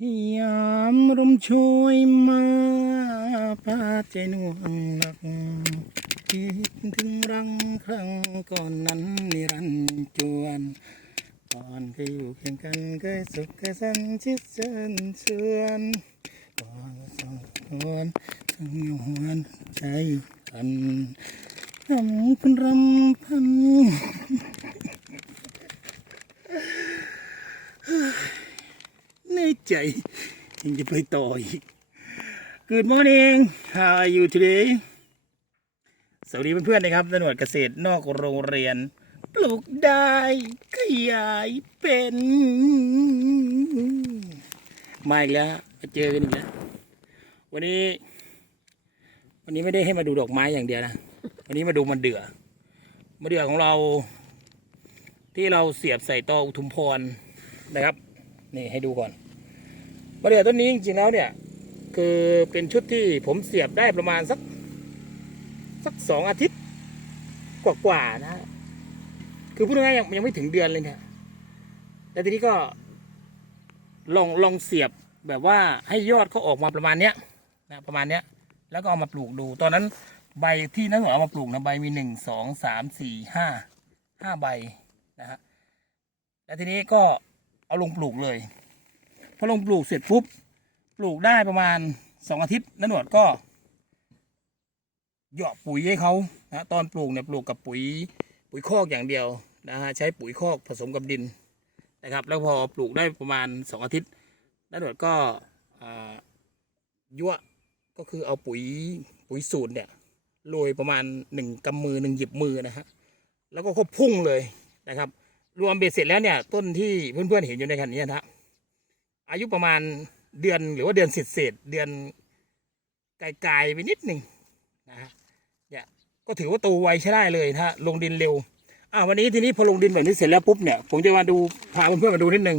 ยามลมโชยมาพาใจหน่วงหนักคิดถึงรังครั้งก่อนนั้นนิรันจวนก่อนเคยอยู่เคียงกันเคยสุขเคยสันชิดเชิญชวนก่อนสองคนทั้งหวนใจกันทำคุณรำพัน ในใจยังจะไปต่ออีก Good morning how are you today สวัสดีเพื่อนๆนะครับตำรวจเกษตรนอกโรงเรียน ปลูกได้ขยายเป็นมาอีกแล้วมาเจอกันอีกแล้ววันนี้ วันนี้ไม่ได้ให้มาดูดอกไม้อย่างเดียวนะ วันนี้มาดูมันเดือมันเดือของเรา ที่เราเสียบใส่ตออุทุมพรนะครับ นี่ให้ดูก่อนมะเดื่อต้นนี้จริงๆแล้วเนี่ย คือเป็นชุดที่ผมเสียบได้ประมาณสักสักสองอาทิตย์กว่าๆนะฮะคือพูดง่ายๆยังไม่ถึงเดือนเลยเนี่ยแต่ทีนี้ก็ลองลองเสียบแบบว่าให้ยอดเขาออกมาประมาณเนี้ยนะประมาณเนี้ย แล้วก็เอามาปลูกดู ตอนนั้นใบที่นั่นเอามาปลูกนะใบมีหนึ่งสองสามสี่ห้าห้าใบนะฮะแล้วทีนี้ก็ เอาลงปลูกเลยพอลงปลูกเสร็จปุ๊บปลูกได้ประมาณสองอาทิตย์นันหนวดก็เหยาะปุ๋ยให้เขานะตอนปลูกเนี่ยปลูกกับปุ๋ยปุ๋ยคอกอย่างเดียวนะฮะใช้ปุ๋ยคอกผสมกับดินนะครับ แล้วพอปลูกได้ประมาณสองอาทิตย์นันหนวดก็อ่ายั่วก็คือเอาปุ๋ยปุ๋ยสูตรเนี่ยโรยประมาณหนึ่งกำมือหนึ่งหยิบมือนะฮะแล้วก็เขาพุ่งเลยนะครับ รวมเบ็ดเสร็จแล้วเนี่ย ต้นที่เพื่อนๆเห็นอยู่ในคันนี้นะอายุประมาณเดือนหรือว่าเดือนเศษเศษเดือนไกลๆไปนิดหนึ่งนะฮะเนี่ยก็ถือว่าโตไวใช้ได้เลยนะฮะลงดินเร็วอ่าวันนี้ทีนี้พอลงดินแบบนี้เสร็จแล้วปุ๊บเนี่ยผมจะมาดูพาเพื่อนๆมาดูนิดหนึ่ง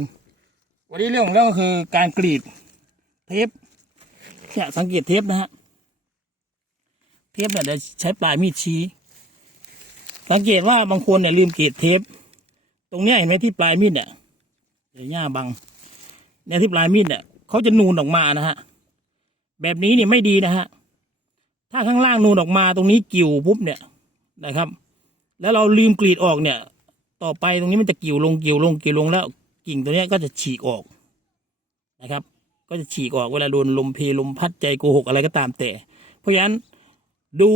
วันนี้เรื่องของเรื่องก็คือการกรีดเทปเนี่ยสังเกตเทปนะฮะเทปเนี่ยเดี๋ยวใช้ปลายมีดชี้ สังเกตว่าบางคนเนี่ยลืมกรีดเทป ตรงเนี้ยเห็นไหมที่ปลายมีดเนี่ยเดี๋ยวหญ้าบังเนี่ยที่ปลายมีดเนี่ยเขาจะนูนออกมานะฮะแบบนี้เนี่ยไม่ดีนะฮะถ้าข้างล่างนูนออกมาตรงนี้กิ่วปุ๊บเนี่ยนะครับ แล้วเราลืมกรีดออกเนี่ย ต่อไปตรงนี้มันจะกิ่วลงกิ่วลงกิ่วลงแล้วกิ่งตัวเนี้ยก็จะฉีกออกนะครับ ก็จะฉีกออกเวลาโดนลมเพลลมพัดใจโกหกอะไรก็ตามแต่ เพราะฉะนั้นดู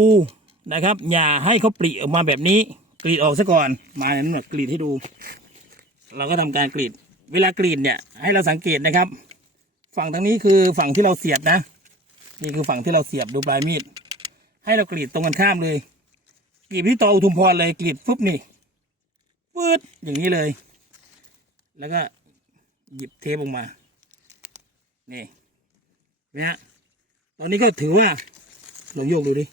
นะครับ อย่าให้เขาปริออกมาแบบนี้ กรีดออกซะก่อน มาเนี่ยกรีดให้ดู เราก็ทำการกรีด เวลากรีดเนี่ย ให้เราสังเกตนะครับ ฝั่งทางนี้คือฝั่งที่เราเสียบนะ นี่คือฝั่งที่เราเสียบดูปลายมีด ให้เรากรีดตรงกันข้ามเลย กรีดที่ตออุทุมพรเลยกรีดปุ๊บนี่ปื๊ดอย่างนี้เลย แล้วก็หยิบเทปออกมา นี่เนี่ยตอนนี้ก็ถือว่าลองโยกดูดิ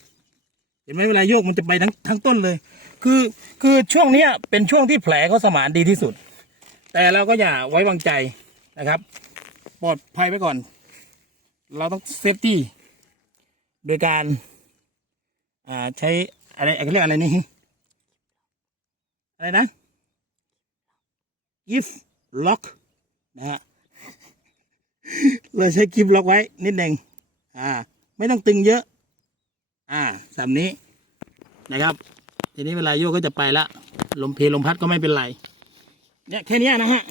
เห็นไหมเวลาโยกมันจะไปทั้งทั้งต้นเลย คือคือช่วงเนี้ยเป็นช่วงที่แผลเขาสมานดีที่สุด แต่เราก็อย่าไว้วางใจนะครับ ปลอดภัยไว้ก่อน เราต้องเซฟตี้โดยการ อ่าใช้อะไรเขาเรียกอะไรนี่อะไรนะ if lock นะฮะเราใช้กิฟล็อกไว้นิดหนึ่งอ่า ไม่ต้องตึงเยอะ อ่าสามนี้นะครับ ทีนี้เวลาโยกก็จะไปละลมเพลลมพัดก็ไม่เป็นไร เนี่ยแค่นี้นะฮะ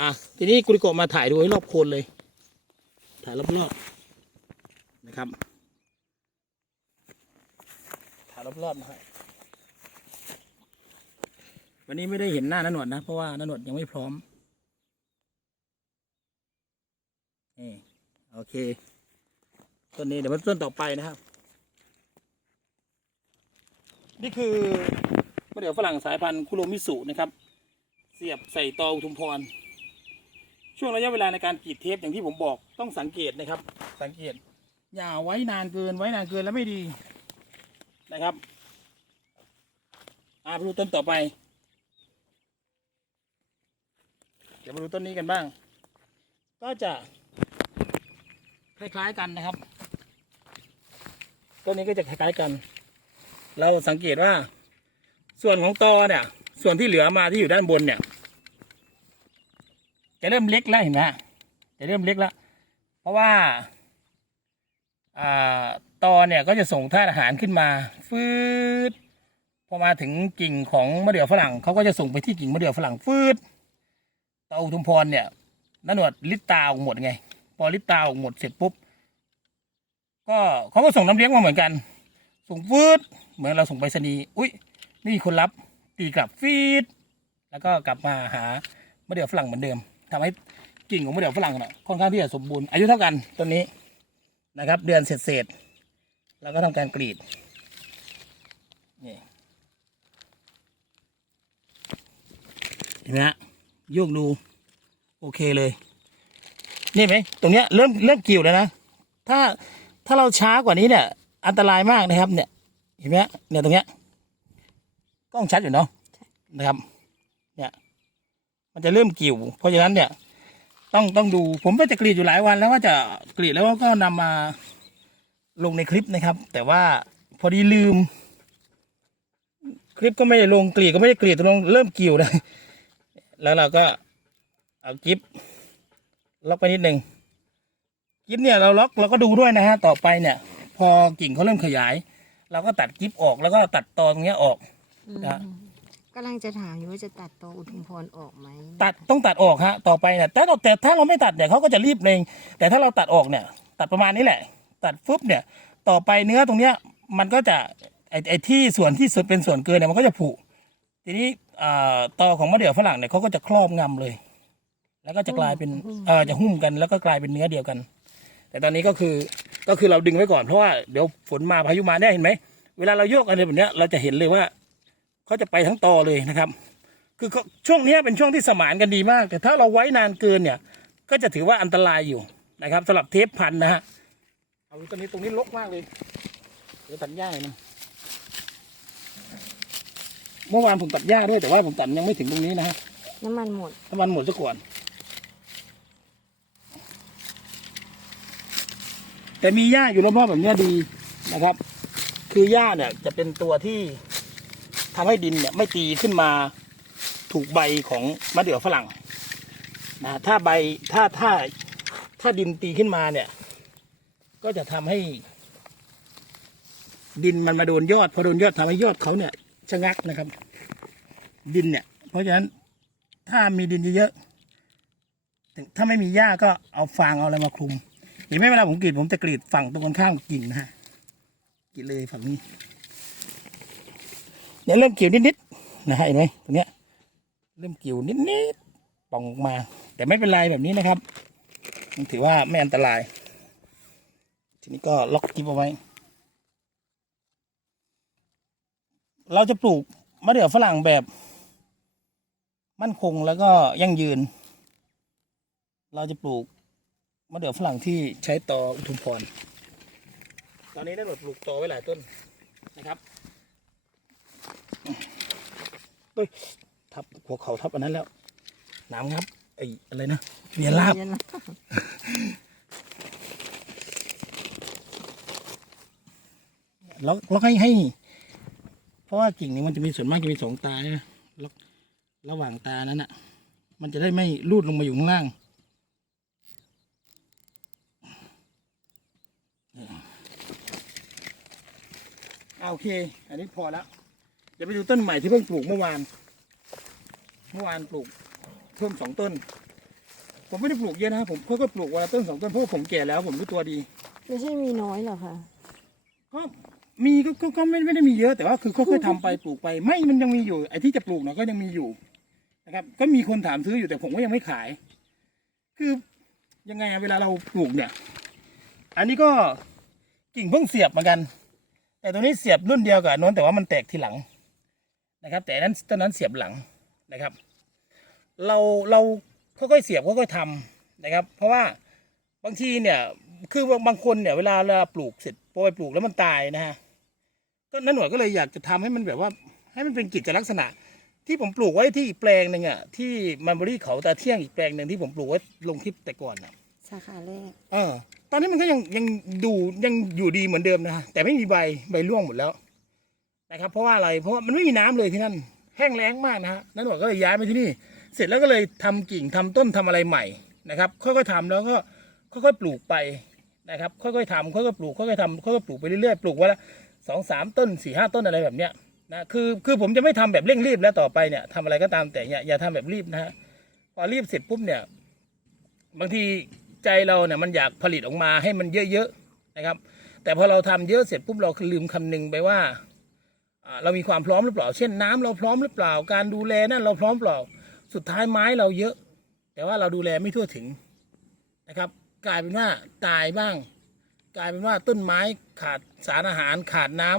อะทีนี้กุริโกมาถ่ายดูให้รอบโคนเลย ถ่ายรอบๆนะครับ ถ่ายรอบๆนะฮะวันนี้ไม่ได้เห็นหน้าน้าหนวดนะ เพราะว่าน้าหนวดยังไม่พร้อมนี่โอเค ต้นนี้เดี๋ยวมาต้นต่อไปนะครับ นี่คือมะเดื่อฝรั่งสายพันธุ์คุโรมิสุนะครับ เสียบใส่ตออุทุมพร ช่วงระยะเวลาในการกรีดเทปอย่างที่ผมบอกต้องสังเกตนะครับ สังเกต อย่าไว้นานเกินไว้นานเกินแล้วไม่ดีนะครับอาไปดูต้นต่อไป เดี๋ยวมาดูต้นนี้กันบ้าง ก็จะคล้ายๆกันนะครับ ต้นนี้ก็จะคล้ายๆกัน เราสังเกตว่า ส่วนของตอเนี่ย ส่วนที่เหลือมาที่อยู่ด้านบนเนี่ย จะเริ่มเล็กแล้วเห็นไหมจะเริ่มเล็กแล้ว เพราะว่าอ่าตอเนี่ยก็จะส่งธาตุอาหารขึ้นมา ฟืดพอมาถึงกิ่งของมะเดื่อฝรั่งเขาก็จะส่งไปที่กิ่งมะเดื่อฝรั่งฟืดตออุทุมพรเนี่ยนันหนวดลิตตาออกหมดไง พอลิตตาออกหมดเสร็จปุ๊บ ก็เขาก็ส่งน้ำเลี้ยงมาเหมือนกัน ส่งฟืดเหมือนเราส่งไปรษณีย์อุ้ยไม่มีคนรับตีกลับฟีดแล้วก็กลับมาหามะเดื่อฝรั่งเหมือนเดิมทำให้กิ่งของมะเดื่อฝรั่งน่ะค่อนข้างที่จะสมบูรณ์อายุเท่ากันต้นนี้นะครับ เดือนเศษๆแล้วก็ทำการกรีดนี่เห็นไหมฮะโยกดูโอเคเลย นี่ไหมตรงเนี้ยเริ่มเริ่มกิ่วแล้วนะ ถ้า ถ้าเราช้ากว่านี้เนี่ย อันตรายมากนะครับ เนี่ย เห็นไหมฮะเนี่ยตรงเนี้ยกล้องชัดอยู่เนาะนะครับ เนี่ย มันจะเริ่มกิ่ว เพราะฉะนั้นเนี่ย ต้องต้องดูผมก็จะกรีดอยู่หลายวันแล้วว่าจะกรีดแล้วก็นำมาลงในคลิปนะครับ แต่ว่าพอดีลืม คลิปก็ไม่ได้ลงกรีดก็ไม่ได้กรีดตรงเริ่มกิ่วนะแล้วเราก็เอากิฟล็อกไปนิดหนึ่ง กิฟเนี่ยเราล็อกเราก็ดูด้วยนะฮะต่อไปเนี่ย พอกิ่งเขาเริ่มขยาย เราก็ตัดกิฟออกแล้วก็ตัดตอตรงเนี้ยออกนะกำลังจะถามอยู่ว่าจะตัดตัวอุทุมพรออกไหมตัดต้องตัดออกฮะต่อไปเนี่ยแต่เราแต่ถ้าเราไม่ตัดเนี่ยเขาก็จะรีบเองแต่ถ้าเราตัดออกเนี่ย ตัดประมาณนี้แหละ ตัดฟึบเนี่ย ต่อไปเนื้อตรงเนี้ยมันก็จะไอไอที่ส่วนที่ส่วนเป็นส่วนเกินเนี่ยมันก็จะผุทีนี้อ่าตอของมะเดื่อฝรั่งเนี่ยเขาก็จะครอบงำเลย แล้วก็จะกลายเป็นเออจะหุ้มกันแล้วก็กลายเป็นเนื้อเดียวกัน แต่ตอนนี้ก็คือก็คือเราดึงไว้ก่อนเพราะว่าเดี๋ยวฝนมาพายุมาเนี่ยเห็นไหมเวลาเราโยกอะไรแบบเนี้ยเราจะเห็นเลยว่าเขาจะไปทั้งตอเลยนะครับ คือเขาช่วงเนี้ยเป็นช่วงที่สมานกันดีมาก แต่ถ้าเราไว้นานเกินเนี่ย ก็จะถือว่าอันตรายอยู่นะครับสำหรับเทปพันธุ์นะฮะเอาตรงนี้ตรงนี้รกมากเลยเดี๋ยวตัดหญ้าหน่อยนะเมื่อวานผมตัดหญ้าด้วยแต่ว่าผมตัดยังไม่ถึงตรงนี้นะฮะน้ำมันหมดถ้ามันหมดซะก่อน แต่มีหญ้าอยู่รอบๆแบบนี้ดีนะครับ คือหญ้าเนี่ยจะเป็นตัวที่ทำให้ดินเนี่ยไม่ตีขึ้นมาถูกใบของมะเดื่อฝรั่งนะถ้าใบถ้าถ้าถ้าดินตีขึ้นมาเนี่ย ก็จะทำให้ ดินมันมาโดนยอดพอโดนยอดทำให้ยอดเขาเนี่ยชะงักนะครับ ดินเนี่ย เพราะฉะนั้นถ้ามีดินเยอะๆถ้าไม่มีหญ้าก็เอาฟางเอาอะไรมาคลุม เห็นไหมเวลาผมกรีดผมจะกรีดฝั่งตรงกันข้ามกิ่งนะฮะกรีดเลยฝั่งนี้เนี่ยเริ่มเกี่ยวนิดๆนะฮะเห็นไหมตรงเนี้ยเริ่มเกี่ยวนิดๆป่องออกมา แต่ไม่เป็นไรแบบนี้นะครับมันถือว่าไม่อันตราย ทีนี้ก็ล็อกกิบเอาไว้ เราจะปลูกมะเดื่อฝรั่งแบบ มั่นคงแล้วก็ยั่งยืน เราจะปลูก มะเดื่อฝรั่งที่ใช้ตออุทุมพร ตอนนี้ได้หมดปลูกตอไว้หลายต้นนะครับเฮ้ยทับหัวเขาทับอันนั้นแล้วหน้ำครับไอ้อะไรนะเรียนลาบเรียนลาบล็อกล็อกให้ให้ เพราะว่ากิ่งนี้มันจะมีส่วนมากจะมีสองตานะล็อกระหว่างตานั้นอะ มันจะได้ไม่รูดลงมาอยู่ข้างล่าง โอเค อันนี้พอแล้ว เดี๋ยวไปดูต้นใหม่ที่เพิ่งปลูกเมื่อวาน เมื่อวานปลูกเพิ่มสองต้น ผมไม่ได้ปลูกเยอะนะครับผมค่อยๆปลูกวันละต้นสองต้นเพราะว่าผมแก่แล้ว ผมรู้ตัวดี ไม่ใช่มีน้อยหรอคะก็มีก็ก็ก็ไม่ไม่ได้มีเยอะแต่ว่าคือค่อยๆทำไปปลูกไป ไม่มันยังมีอยู่ไอ้ที่จะปลูกเนาะก็ยังมีอยู่นะครับ ก็มีคนถามซื้ออยู่แต่ผมก็ยังไม่ขาย คือยังไงอะเวลาเราปลูกเนี่ย อันนี้ก็กิ่งเพิ่งเสียบเหมือนกัน แต่ตัวนี้เสียบรุ่นเดียวกับอันโน้นแต่ว่ามันแตกทีหลังนะครับ แต่อันนั้นต้นนั้นเสียบหลังนะครับ เราเราค่อยๆเสียบค่อยๆทำนะครับ เพราะว่าบางทีเนี่ยคือบางบางคนเนี่ยเวลาเราปลูกเสร็จพอไปปลูกแล้วมันตายนะฮะก็นั่นหน่วยก็เลยอยากจะทำให้มันแบบว่า ให้มันเป็นกิจลักษณะ ที่ผมปลูกไว้ที่อีกแปลงหนึ่งอะที่มันบรี่เขาตาเที่ยงอีกแปลงหนึ่งที่ผมปลูกไว้ลงคลิปแต่ก่อนอะสาขาแรกเออต อนนี้มันก็ยังยังดูยังอยู่ดีเหมือนเดิมนะฮะแต่ไม่มีใบใบร่วงหมดแล้วนะครับ เพราะว่าอะไรเพราะว่ามันไม่มีน้ำเลยที่นั่นแห้งแล้งมากนะฮะนั่นหวก็เลยย้ายมาที่นี่ เสร็จแล้วก็เลยทำกิ่งทำต้นทำอะไรใหม่นะครับ ค่อยๆทำแล้วก็ค่อยๆปลูกไปนะครับ ค่อยๆทำค่อยๆปลูกค่อยๆทำค่อยๆปลูกไปเรื่อยๆปลูกวันละสองสามต้นสี่ห้าต้นอะไรแบบเนี้ยนะคือคือผมจะไม่ทำแบบเร่งรีบแล้วต่อไปเนี่ยทำอะไรก็ตามแต่อย่าอย่าทำแบบรีบนะฮะพอรีบเสร็จปุ๊บเนี่ย บางที ใจเราเนี่ยมันอยากผลิตออกมาให้มันเยอะๆนะครับ แต่พอเราทำเยอะเสร็จปุ๊บเราลืมคำนึงไปว่าเรามีความพร้อมหรือเปล่า เช่นน้ำเราพร้อมหรือเปล่า การดูแลนั่นเราพร้อมเปล่า สุดท้ายไม้เราเยอะ แต่ว่าเราดูแลไม่ทั่วถึงนะครับ กลายเป็นว่าตายบ้าง กลายเป็นว่าต้นไม้ขาดสารอาหารขาดน้